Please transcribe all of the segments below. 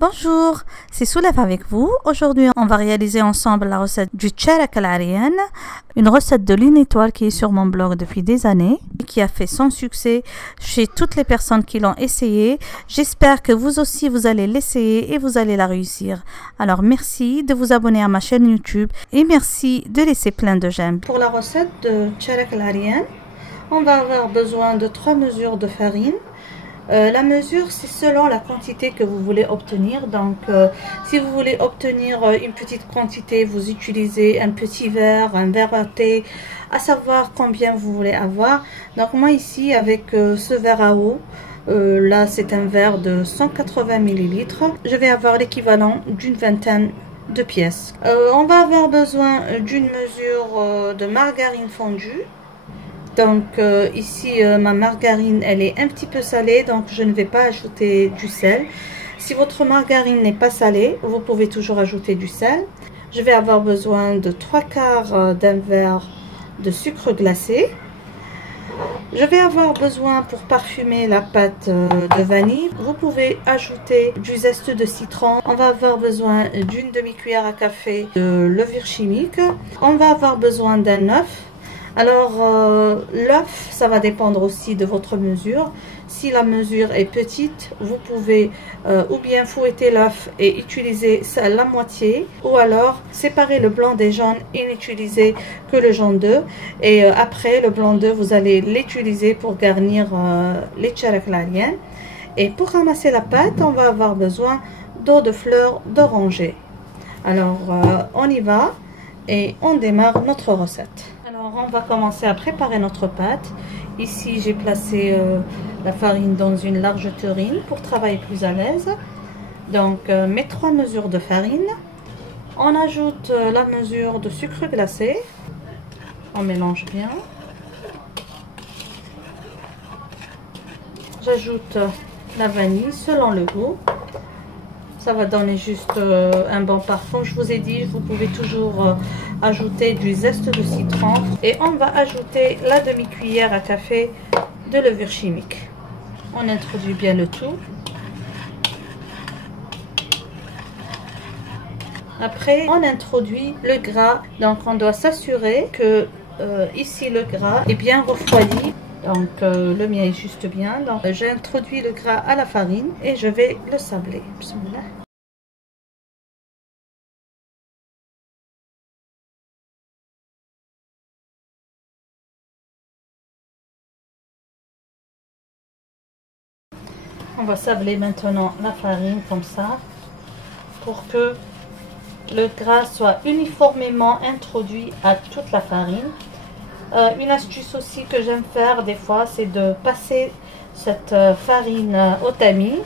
Bonjour, c'est Soulef avec vous. Aujourd'hui, on va réaliser ensemble la recette du tcharak al-arian, une recette de lune étoile qui est sur mon blog depuis des années et qui a fait son succès chez toutes les personnes qui l'ont essayé. J'espère que vous aussi vous allez l'essayer et vous allez la réussir. Alors merci de vous abonner à ma chaîne YouTube et merci de laisser plein de j'aime. Pour la recette de tcharak al-arian, on va avoir besoin de 3 mesures de farine. La mesure, c'est selon la quantité que vous voulez obtenir. Donc, si vous voulez obtenir une petite quantité, vous utilisez un petit verre, un verre à thé, à savoir combien vous voulez avoir. Donc, moi ici, avec ce verre à eau, là, c'est un verre de 180 ml. Je vais avoir l'équivalent d'une vingtaine de pièces. On va avoir besoin d'une mesure de margarine fondue. Donc ici ma margarine elle est un petit peu salée, donc je ne vais pas ajouter du sel. Si votre margarine n'est pas salée, vous pouvez toujours ajouter du sel. Je vais avoir besoin de 3/4 d'un verre de sucre glacé. Je vais avoir besoin pour parfumer la pâte de vanille. Vous pouvez ajouter du zeste de citron. On va avoir besoin d'une demi-cuillère à café de levure chimique. On va avoir besoin d'un œuf. Alors l'œuf, ça va dépendre aussi de votre mesure. Si la mesure est petite, vous pouvez ou bien fouetter l'œuf et utiliser la moitié, ou alors séparer le blanc des jaunes et n'utiliser que le jaune d'œuf. Et après le blanc d'œuf, vous allez l'utiliser pour garnir les tcharak al-arian. Et pour ramasser la pâte, on va avoir besoin d'eau de fleur d'oranger. Alors on y va et on démarre notre recette. Alors on va commencer à préparer notre pâte. Ici j'ai placé la farine dans une large terrine pour travailler plus à l'aise. Donc mes 3 mesures de farine. On ajoute la mesure de sucre glacé. On mélange bien. J'ajoute la vanille selon le goût. Ça va donner juste un bon parfum. Je vous ai dit, vous pouvez toujours ajouter du zeste de citron. Et on va ajouter la demi-cuillère à café de levure chimique. On introduit bien le tout. Après, on introduit le gras. Donc, on doit s'assurer que ici, le gras est bien refroidi. Donc, le mien est juste bien. Donc, j'ai introduit le gras à la farine et je vais le sabler. Bismillah. On va sabler maintenant la farine comme ça pour que le gras soit uniformément introduit à toute la farine. Une astuce aussi que j'aime faire des fois, c'est de passer cette farine au tamis.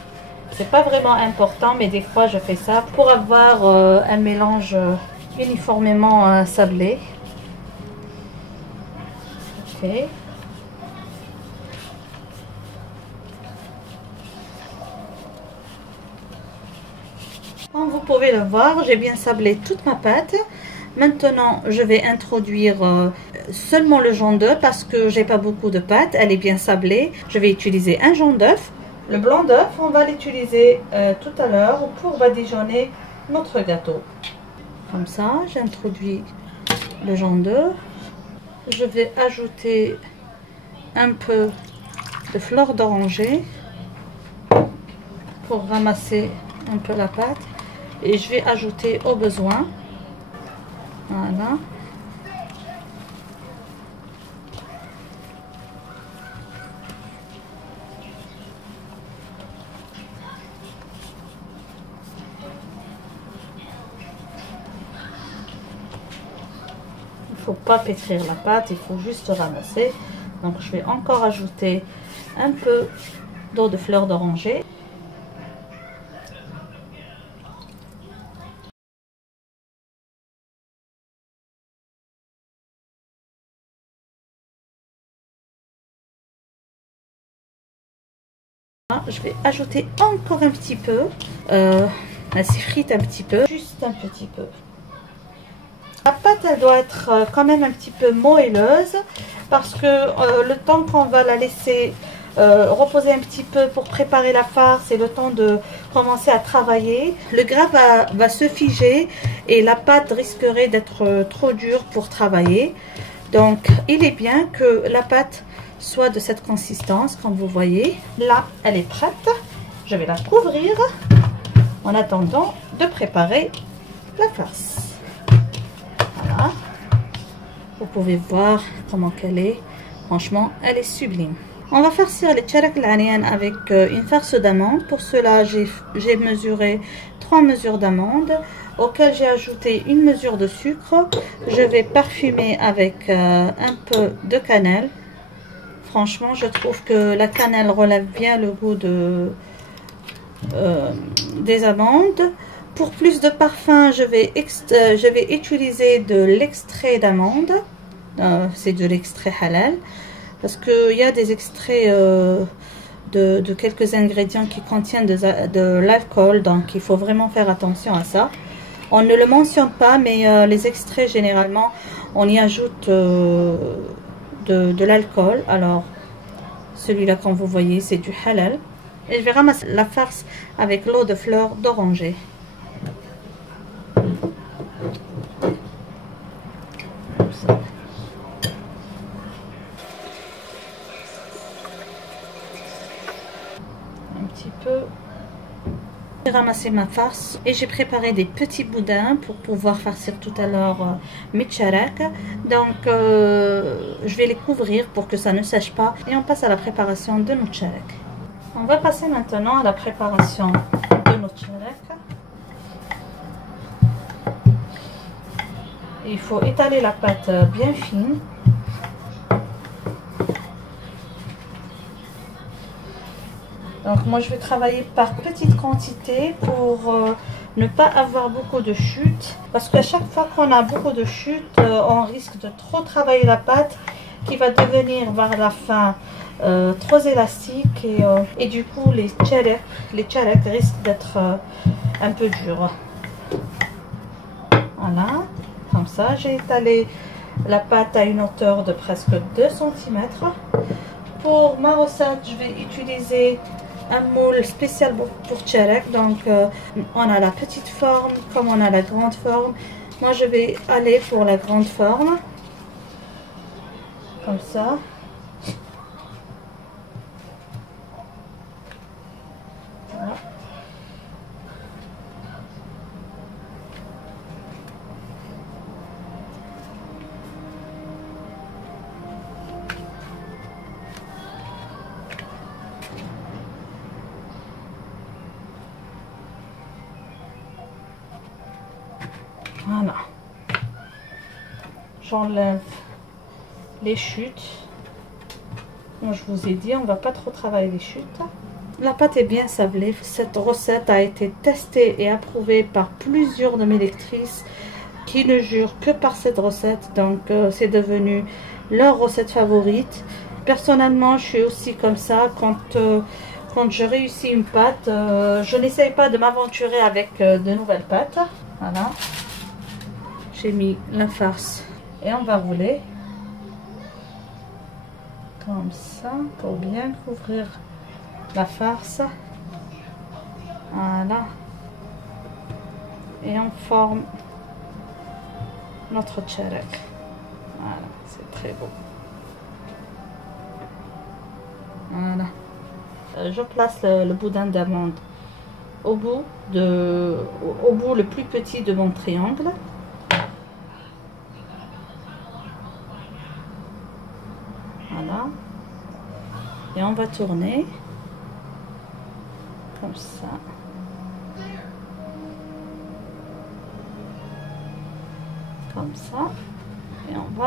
C'est pas vraiment important, mais des fois je fais ça pour avoir un mélange uniformément sablé. Ok. Comme vous pouvez le voir, j'ai bien sablé toute ma pâte. Maintenant, je vais introduire seulement le jaune d'œuf parce que j'ai pas beaucoup de pâte. Elle est bien sablée. Je vais utiliser un jaune d'œuf. Le blanc d'œuf, on va l'utiliser tout à l'heure pour badigeonner notre gâteau. Comme ça, j'introduis le jaune d'œuf. Je vais ajouter un peu de fleur d'oranger pour ramasser un peu la pâte. Et je vais ajouter au besoin. Voilà. Il ne faut pas pétrir la pâte, il faut juste ramasser. Donc je vais encore ajouter un peu d'eau de fleur d'oranger. Je vais ajouter encore un petit peu, elle s'effrite un petit peu, juste un petit peu. La pâte elle doit être quand même un petit peu moelleuse parce que le temps qu'on va la laisser reposer un petit peu pour préparer la farce et le temps de commencer à travailler, le gras va se figer et la pâte risquerait d'être trop dure pour travailler. Donc, il est bien que la pâte soit de cette consistance, comme vous voyez. Là, elle est prête. Je vais la couvrir en attendant de préparer la farce. Voilà. Vous pouvez voir comment qu'elle est. Franchement, elle est sublime. On va farcir les tcharak al-aryan avec une farce d'amandes. Pour cela, j'ai mesuré 3 mesures d'amandes, auxquelles j'ai ajouté une mesure de sucre. Je vais parfumer avec un peu de cannelle. Franchement, je trouve que la cannelle relève bien le goût des amandes. Pour plus de parfum, je vais utiliser de l'extrait d'amande. C'est de l'extrait halal. Parce qu'il y a des extraits de quelques ingrédients qui contiennent de l'alcool. Donc, il faut vraiment faire attention à ça. On ne le mentionne pas, mais les extraits, généralement, on y ajoute de l'alcool. Alors, celui-là, comme vous voyez, c'est du halal. Et je vais ramasser la farce avec l'eau de fleur d'oranger. Un petit peu. J'ai ramassé ma farce et j'ai préparé des petits boudins pour pouvoir farcir tout à l'heure mes tcharak. Donc je vais les couvrir pour que ça ne sèche pas et on passe à la préparation de nos tcharak. On va passer maintenant à la préparation de nos tcharak. Il faut étaler la pâte bien fine. Donc moi je vais travailler par petite quantité pour ne pas avoir beaucoup de chutes. Parce qu'à chaque fois qu'on a beaucoup de chutes, on risque de trop travailler la pâte qui va devenir vers la fin trop élastique. Et du coup les tcharak risquent d'être un peu durs. Voilà, comme ça j'ai étalé la pâte à une hauteur de presque 2 cm. Pour ma recette, je vais utiliser un moule spécial pour tcharak. Donc on a la petite forme comme on a la grande forme. Moi je vais aller pour la grande forme, comme ça. Voilà. Voilà, j'enlève les chutes. Moi je vous ai dit, on va pas trop travailler les chutes. La pâte est bien sablée. Cette recette a été testée et approuvée par plusieurs de mes lectrices qui ne jurent que par cette recette. Donc c'est devenu leur recette favorite. Personnellement, je suis aussi comme ça. Quand je réussis une pâte, je n'essaye pas de m'aventurer avec de nouvelles pâtes. Voilà. J'ai mis la farce et on va rouler comme ça pour bien couvrir la farce. Voilà, et on forme notre tcharak. Voilà, c'est très beau. Voilà, je place le boudin d'amande au bout le plus petit de mon triangle. Voilà, et on va tourner comme ça. Comme ça, et on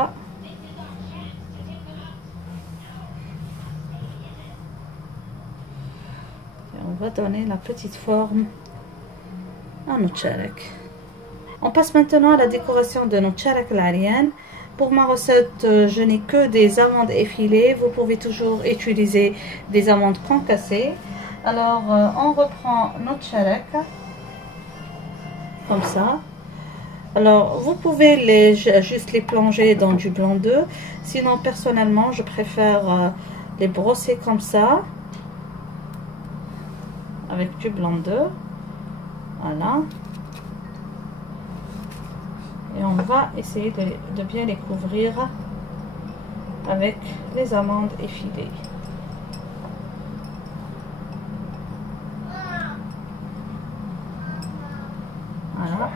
va donner la petite forme à nos tcharak. On passe maintenant à la décoration de nos tcharak al-aryan. Pour ma recette, je n'ai que des amandes effilées. Vous pouvez toujours utiliser des amandes concassées. Alors, on reprend notre tcharak comme ça. Alors, vous pouvez juste les plonger dans du blanc d'œuf. Sinon, personnellement, je préfère les brosser comme ça, avec du blanc d'œuf. Voilà. Et on va essayer de bien les couvrir avec les amandes effilées. Voilà.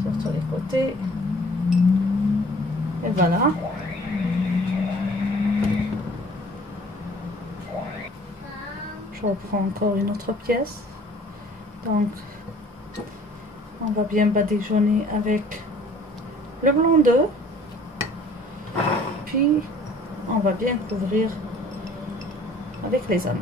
Sur tous les côtés. Et voilà. Je reprends encore une autre pièce. Donc, on va bien badigeonner avec le blanc d'œuf. Puis, on va bien couvrir avec les amandes.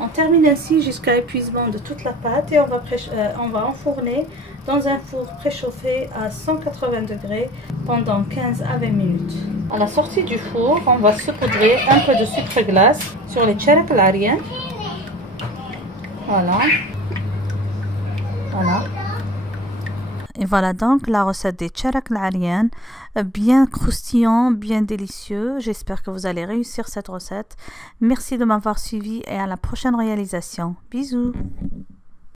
On termine ainsi jusqu'à épuisement de toute la pâte et on va enfourner dans un four préchauffé à 180 degrés pendant 15 à 20 minutes. À la sortie du four, on va saupoudrer un peu de sucre glace sur les tcherak al-aryan. Voilà. Voilà. Et voilà donc la recette des tcherak al-aryan, bien croustillant, bien délicieux. J'espère que vous allez réussir cette recette. Merci de m'avoir suivi et à la prochaine réalisation. Bisous.